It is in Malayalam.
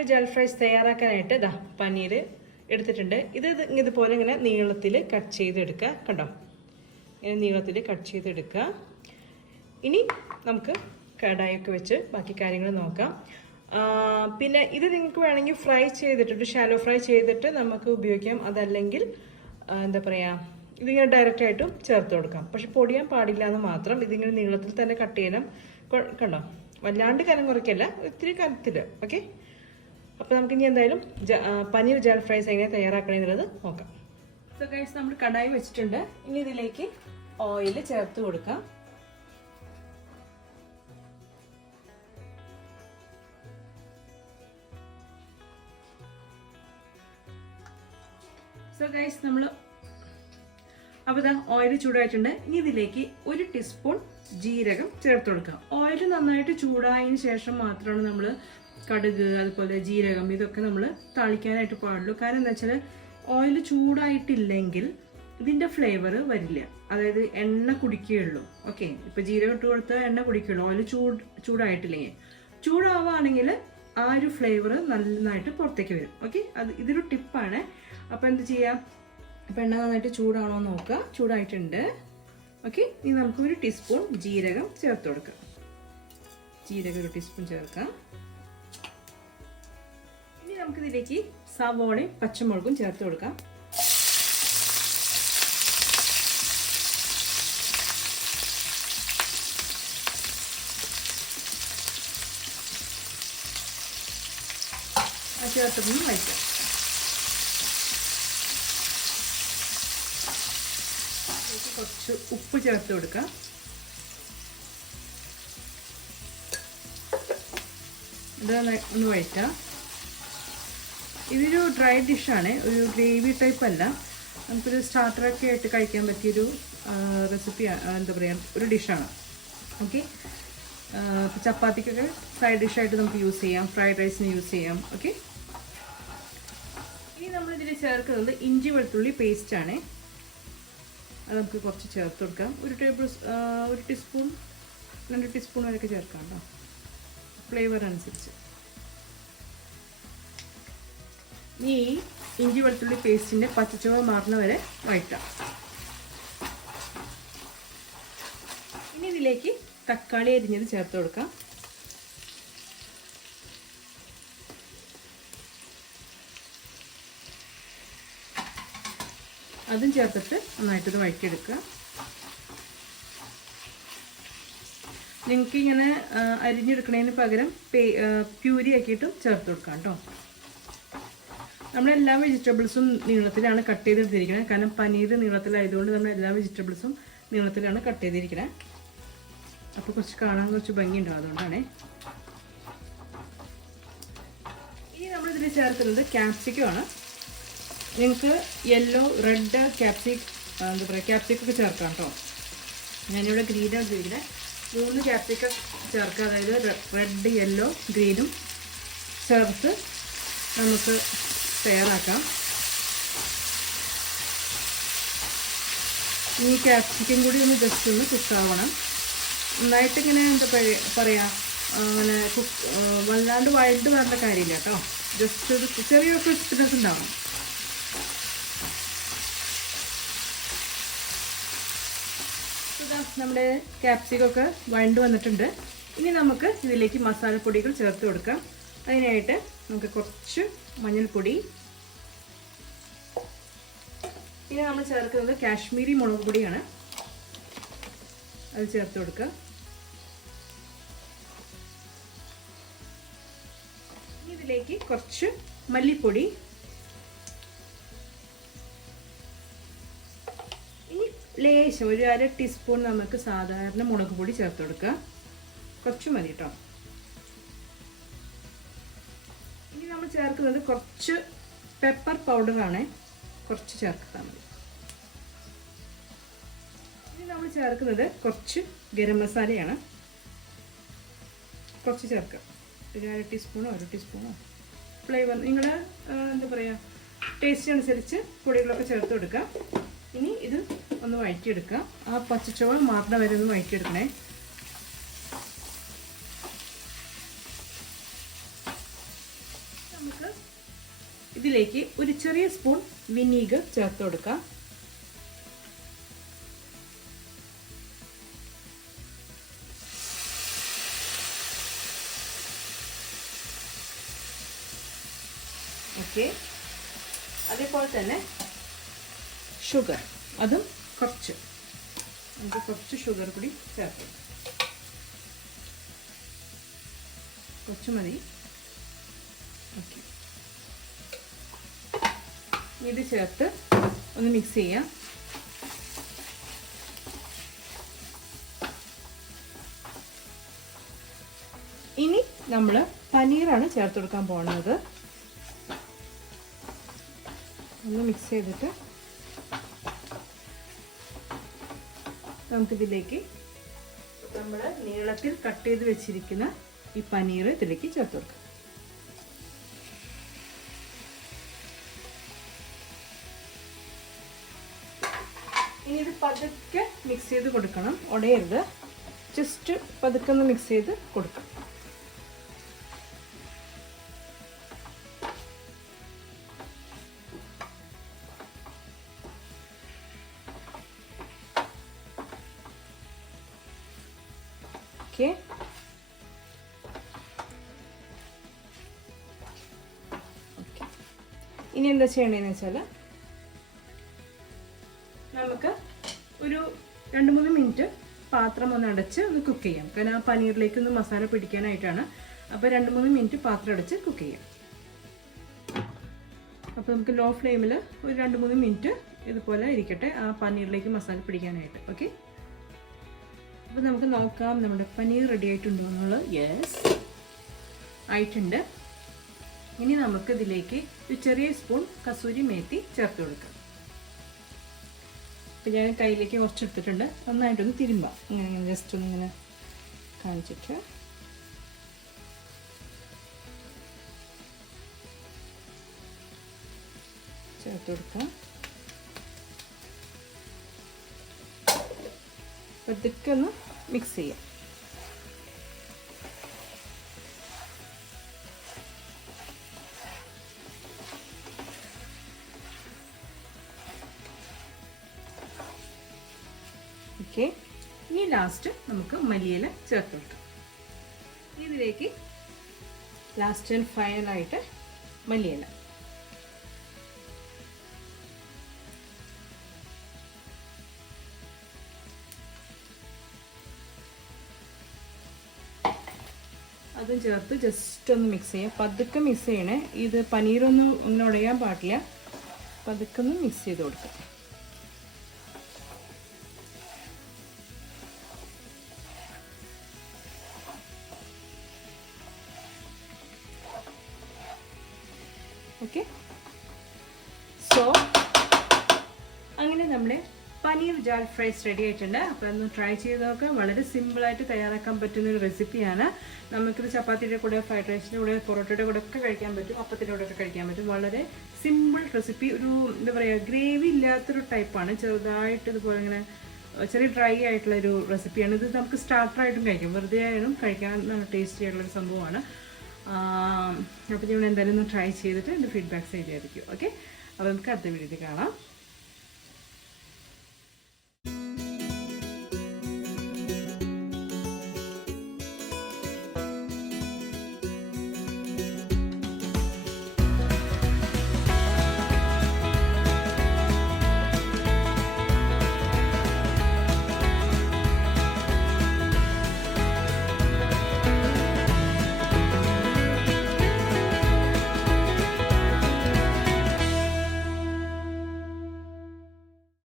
പനീർ ജൽ ഫ്രൈസ് തയ്യാറാക്കാനായിട്ട് ഇതാ പനീർ എടുത്തിട്ടുണ്ട്. ഇതുപോലെ ഇങ്ങനെ നീളത്തിൽ കട്ട് ചെയ്തെടുക്കുക. കണ്ടോ, ഇങ്ങനെ നീളത്തിൽ കട്ട് ചെയ്തെടുക്കുക. ഇനി നമുക്ക് കടായൊക്കെ വെച്ച് ബാക്കി കാര്യങ്ങൾ നോക്കാം. പിന്നെ ഇത് നിങ്ങൾക്ക് വേണമെങ്കിൽ ഫ്രൈ ചെയ്തിട്ട് ഷാലോ ഫ്രൈ ചെയ്തിട്ട് നമുക്ക് ഉപയോഗിക്കാം. അതല്ലെങ്കിൽ എന്താ പറയുക, ഇതിങ്ങനെ ഡയറക്റ്റായിട്ടും ചേർത്ത് കൊടുക്കാം. പക്ഷെ പൊടിയാൻ പാടില്ല എന്ന് മാത്രം. ഇതിങ്ങനെ നീളത്തിൽ തന്നെ കട്ട് ചെയ്യണം. കണ്ടോ, വല്ലാണ്ട് കനം കുറയ്ക്കല്ല, ഇത്തിരി കനത്തിൽ. ഓക്കെ, അപ്പോൾ നമുക്ക് ഇനി എന്തായാലും പനീർ ജൽ ഫ്രൈസ് എങ്ങനെ തയ്യാറാക്കണമെന്നുള്ളത് നോക്കാം. സോ ഗൈസ്, നമ്മൾ കടായി വെച്ചിട്ടുണ്ട്. ഇനി ഇതിലേക്ക് ഓയിൽ ചേർത്ത് കൊടുക്കാം. സോ ഗൈസ്, അപ്പോൾ ഓയിൽ ചൂടായിട്ടുണ്ട്. ഇനി ഇതിലേക്ക് 1 ടീസ്പൂൺ ജീരകം ചേർത്ത് കൊടുക്കുക. ഓയിൽ നന്നായിട്ട് ചൂടായതിനു ശേഷം മാത്രമാണ് നമ്മൾ കടുക്, അതുപോലെ ജീരകം ഇതൊക്കെ നമ്മൾ താളിക്കാനായിട്ട് പാടുള്ളൂ. കാരണം എന്താ വെച്ചാൽ ഓയിൽ ചൂടായിട്ടില്ലെങ്കിൽ ഇതിൻ്റെ ഫ്ലേവർ വരില്ല. അതായത് എണ്ണ കുടിക്കുകയുള്ളൂ. ഓക്കെ, ഇപ്പോൾ ജീരകം ഇട്ട് കൊടുത്താൽ എണ്ണ കുടിക്കുകയുള്ളൂ. ഓയിൽ ചൂടായിട്ടില്ലെങ്കിൽ. ചൂടാവുകയാണെങ്കിൽ ആ ഒരു ഫ്ലേവർ നന്നായിട്ട് പുറത്തേക്ക് വരും. ഓക്കെ, ഇതൊരു ടിപ്പാണ്. അപ്പോൾ എന്ത് ചെയ്യാം, അപ്പോൾ എണ്ണ നന്നായിട്ട് ചൂടാണോ എന്ന് നോക്കുക. ചൂടായിട്ടുണ്ട്. ഓക്കെ, ഇനി നമുക്ക് 1 ടീസ്പൂൺ ജീരകം ചേർത്ത് കൊടുക്കാം. ജീരകം 1 ടീസ്പൂൺ ചേർക്കാം. ഇനി നമുക്കിതിലേക്ക് സവോളയും പച്ചമുളകും ചേർത്ത് കൊടുക്കാം. ചേർത്തൊന്ന് വയ്ക്കാം. കുറച്ച് ഉപ്പ് ചേർത്ത് കൊടുക്കാം. ഇത് ഒന്ന് വഴറ്റാം. ഇതൊരു ഡ്രൈ ഡിഷാണ്, ഒരു ഗ്രേവി ടൈപ്പ് അല്ല. നമുക്കൊരു സ്റ്റാർട്ടറൊക്കെ ആയിട്ട് കഴിക്കാൻ പറ്റിയൊരു റെസിപ്പി, എന്താ പറയുക, ഒരു ഡിഷാണ്. ഓക്കെ, ചപ്പാത്തിക്കൊക്കെ സൈഡ് ഡിഷായിട്ട് നമുക്ക് യൂസ് ചെയ്യാം, ഫ്രൈഡ് റൈസിന് യൂസ് ചെയ്യാം. ഓക്കെ, ഇനി നമ്മളിതിൽ ചേർക്കുന്നത് ഇഞ്ചി വെളുത്തുള്ളി പേസ്റ്റാണ്. അത് നമുക്ക് കുറച്ച് ചേർത്ത് കൊടുക്കാം. 1 ടീസ്പൂൺ 2 ടീസ്പൂൺ വരെയൊക്കെ ചേർക്കാം കേട്ടോ, ഫ്ലേവർ അനുസരിച്ച്. ഈ ഇഞ്ചി വെളുത്തുള്ളി പേസ്റ്റിൻ്റെ പച്ചച്ചുവ മാറുന്ന വരെ വഴറ്റാം. ഇനി ഇതിലേക്ക് തക്കാളി അരിഞ്ഞത് ചേർത്ത് കൊടുക്കാം. അതും ചേർത്തിട്ട് നന്നായിട്ടത് വഴറ്റിയെടുക്കുക. നിങ്ങൾക്ക് ഇങ്ങനെ അരിഞ്ഞെടുക്കുന്നതിന് പകരം പ്യൂരി ആക്കിയിട്ടും ചേർത്ത് കൊടുക്കാം കേട്ടോ. നമ്മളെല്ലാ വെജിറ്റബിൾസും നീളത്തിലാണ് കട്ട് ചെയ്തെടുത്തിരിക്കുന്നത്. കാരണം പനീർ നീളത്തിലായതുകൊണ്ട് നമ്മൾ എല്ലാ വെജിറ്റബിൾസും നീളത്തിലാണ് കട്ട് ചെയ്തിരിക്കുന്നത്. അപ്പോൾ കുറച്ച് കാണാൻ കുറച്ച് ഭംഗിയുണ്ടാവും, അതുകൊണ്ടാണ്. ഇനി നമ്മളിതിൽ ചേർക്കുന്നത് ക്യാപ്സിക്കമാണ്. നിങ്ങൾക്ക് യെല്ലോ, റെഡ്, എന്താ പറയുക, ക്യാപ്സിക്കൊക്കെ ചേർക്കാം കേട്ടോ. ഞാനിവിടെ ഗ്രീനാണ് ഉപയോഗിക്കുന്നത്. 3 ക്യാപ്സിക്കം ചേർക്കുക. അതായത് റെഡ്, യെല്ലോ, ഗ്രീനും ചേർത്ത് നമുക്ക് തയ്യാറാക്കാം. ഈ ക്യാപ്സിക്കം കൂടി ഒന്ന് ജസ്റ്റ് ഒന്ന് കുക്കാവണം. നന്നായിട്ട് ഇങ്ങനെ എന്താ പറയുക, അങ്ങനെ വല്ലാണ്ട് വഴണ്ട് വരേണ്ട കാര്യമില്ല കേട്ടോ. ജസ്റ്റ് ഒരു ചെറിയൊരു ക്രിസ്പിനെസ് ഉണ്ടാവണം. നമ്മുടെ ക്യാപ്സിക്കൊക്കെ വഴണ്ട് വന്നിട്ടുണ്ട്. ഇനി നമുക്ക് ഇതിലേക്ക് മസാലപ്പൊടികൾ ചേർത്ത് കൊടുക്കാം. അതിനായിട്ട് നമുക്ക് കുറച്ച് മഞ്ഞൾപ്പൊടി, ഇനി നമ്മൾ ചേർക്കുന്നത് കാശ്മീരി മുളക് പൊടിയാണ്. അത് ചേർത്ത് കൊടുക്കുക. ഇതിലേക്ക് കുറച്ച് മല്ലിപ്പൊടി, ലേശം 1/2 ടീസ്പൂൺ നമുക്ക് സാധാരണ മുളക് പൊടി ചേർത്ത് കൊടുക്കുക. കുറച്ച് മതി കേട്ടോ. ഇനി നമ്മൾ ചേർക്കുന്നത് കുറച്ച് പെപ്പർ പൗഡറാണ്. കുറച്ച് ചേർത്താൽ മതി. ഇനി നമ്മൾ ചേർക്കുന്നത് കുറച്ച് ഗരം മസാലയാണ്. കുറച്ച് ചേർക്കുക. 1/2 ടീസ്പൂണോ 1 ടീസ്പൂണോ ഫ്ലേവർ നിങ്ങൾ എന്താ പറയുക, ടേസ്റ്റ് അനുസരിച്ച് പൊടികളൊക്കെ ചേർത്ത് കൊടുക്കുക. ഇനി ഇത് ഒന്ന് വഴറ്റിയെടുക്കുക. ആ പച്ചച്ചുവ മാറുന്ന വരെ ഒന്ന് വഴറ്റിയെടുക്കണേ. നമുക്ക് ഇതിലേക്ക് ഒരു ചെറിയ സ്പൂൺ വിനീഗർ ചേർത്ത് കൊടുക്കാം. ഓക്കെ, അതേപോലെ തന്നെ ഷുഗർ, അതും കുറച്ച്, നമുക്ക് കുറച്ച് ഷുഗർ കൂടി ചേർക്കാം. കുറച്ച് മതി. ഓക്കെ, ഇത് ചേർത്ത് ഒന്ന് മിക്സ് ചെയ്യാം. ഇനി നമ്മൾ പനീറാണ് ചേർത്ത് കൊടുക്കാൻ പോകുന്നത്. ഒന്ന് മിക്സ് ചെയ്തിട്ട് നമുക്കിതിലേക്ക് നമ്മൾ നീളത്തിൽ കട്ട് ചെയ്ത് വെച്ചിരിക്കുന്ന ഈ പനീർ ഇതിലേക്ക് ചേർത്ത് കൊടുക്കാം. ഇനി ഇത് പതുക്കെ മിക്സ് ചെയ്ത് കൊടുക്കണം, ഉടയരുത്. ജസ്റ്റ് പതുക്കെ ഒന്ന് മിക്സ് ചെയ്ത് കൊടുക്കാം. ഓക്കെ, ഇനി എന്താ ചെയ്യേണ്ടതെന്ന് വെച്ചാൽ നമുക്ക് ഒരു 2-3 മിനിറ്റ് പാത്രം ഒന്ന് അടച്ച് ഒന്ന് കുക്ക് ചെയ്യാം. കാരണം ആ പനീറിലേക്ക് ഒന്ന് മസാല പിടിക്കാനായിട്ടാണ്. അപ്പോൾ 2-3 മിനിറ്റ് പാത്രം അടച്ച് കുക്ക് ചെയ്യാം. അപ്പോൾ നമുക്ക് ലോ ഫ്ലെയിമിൽ ഒരു 2-3 മിനിറ്റ് ഇതുപോലെ ഇരിക്കട്ടെ, ആ പനീറിലേക്ക് മസാല പിടിക്കാനായിട്ട്. ഓക്കെ, അപ്പോൾ നമുക്ക് നോക്കാം നമ്മുടെ പനീർ റെഡി ആയിട്ടുണ്ടോ എന്നുള്ളത്. യെസ്, ആയിട്ടുണ്ട്. ഇനി നമുക്ക് ഇതിലേക്ക് ഒരു ചെറിയ സ്പൂൺ കസൂരി മേത്തി ചേർത്ത് കൊടുക്കാം. അപ്പം ഞാൻ കയ്യിലേക്ക് കുറച്ചെടുത്തിട്ടുണ്ട്. നന്നായിട്ടൊന്ന് തിരുമ്പാം. ഇങ്ങനെ ജസ്റ്റ് ഒന്ന് ഇങ്ങനെ കാണിച്ചിട്ട് ചേർത്ത് കൊടുക്കാം. പതുക്കെ ഒന്ന് മിക്സ് ചെയ്യാം. ഓക്കെ, ഇനി ലാസ്റ്റ് നമുക്ക് മല്ലിയില ചേർത്ത് കൊടുക്കാം. ഇതിലേക്ക് ലാസ്റ്റ് ആൻഡ് ഫൈനലായിട്ട് മല്ലിയില. അതും ചേർത്ത് ജസ്റ്റ് ഒന്ന് മിക്സ് ചെയ്യാം. പതുക്കെ മിക്സ് ചെയ്യണേ, ഇത് പനീറൊന്നും ഒന്നും ഉടയാൻ പാടില്ല. പതുക്കെ ഒന്ന് മിക്സ് ചെയ്ത് കൊടുക്കാം. ഓക്കെ, സോ അങ്ങനെ നമ്മുടെ പനീർ ജാൽ ഫ്രൈസ് റെഡി ആയിട്ടുണ്ട്. അപ്പോൾ ഒന്ന് ട്രൈ ചെയ്ത് നോക്കാം. വളരെ സിമ്പിളായിട്ട് തയ്യാറാക്കാൻ പറ്റുന്ന ഒരു റെസിപ്പിയാണ്. നമുക്കിത് ചപ്പാത്തിയുടെ കൂടെ, ഫ്രൈഡ് റൈസിൻ്റെ കൂടെ, പൊറോട്ടയുടെ കൂടെ ഒക്കെ കഴിക്കാൻ പറ്റും, അപ്പത്തിൻ്റെ കൂടെ ഒക്കെ കഴിക്കാൻ പറ്റും. വളരെ സിമ്പിൾ റെസിപ്പി. ഒരു എന്താ പറയുക, ഗ്രേവി ഇല്ലാത്തൊരു ടൈപ്പാണ്. ചെറുതായിട്ട് ഇതുപോലെ ഇങ്ങനെ ചെറിയ ഡ്രൈ ആയിട്ടുള്ളൊരു റെസിപ്പിയാണ്. ഇത് നമുക്ക് സ്റ്റാർട്ടറായിട്ടും കഴിക്കാം, വെറുതെ ആയാലും കഴിക്കാൻ നല്ല ടേസ്റ്റി ആയിട്ടുള്ളൊരു സംഭവമാണ്. അപ്പോൾ ഞാൻ എന്തായാലും ഒന്ന് ട്രൈ ചെയ്തിട്ട് എൻ്റെ ഫീഡ്ബാക്ക്സ് എഴുതിയായിരിക്കും. ഓക്കെ, അപ്പോൾ നമുക്ക് അടുത്ത വീഡിയോയിൽ കാണാം.